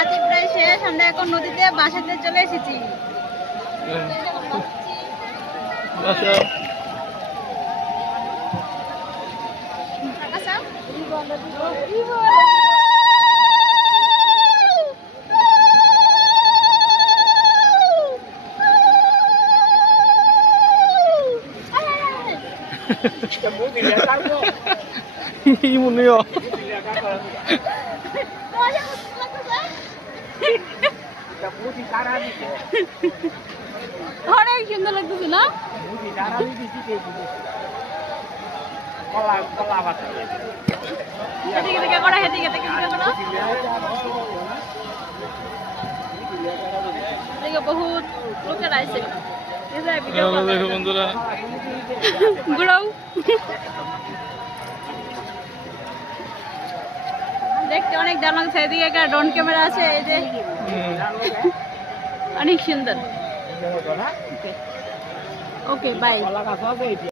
মাটি প্রায় শেষ, আমরা এখন নদীতে বাসাতে চলে এসেছি। 이모네요. অনেক সুন্দর লাগতেছে না? বহুত লোকের আইছে দেখো বন্ধুরা, ঘুরাও। দেখতে অনেক দারুণ লাগছে। এদিকে একটা ড্রোন ক্যামেরা আছে, এই যে অনেক সুন্দর। Okay bye.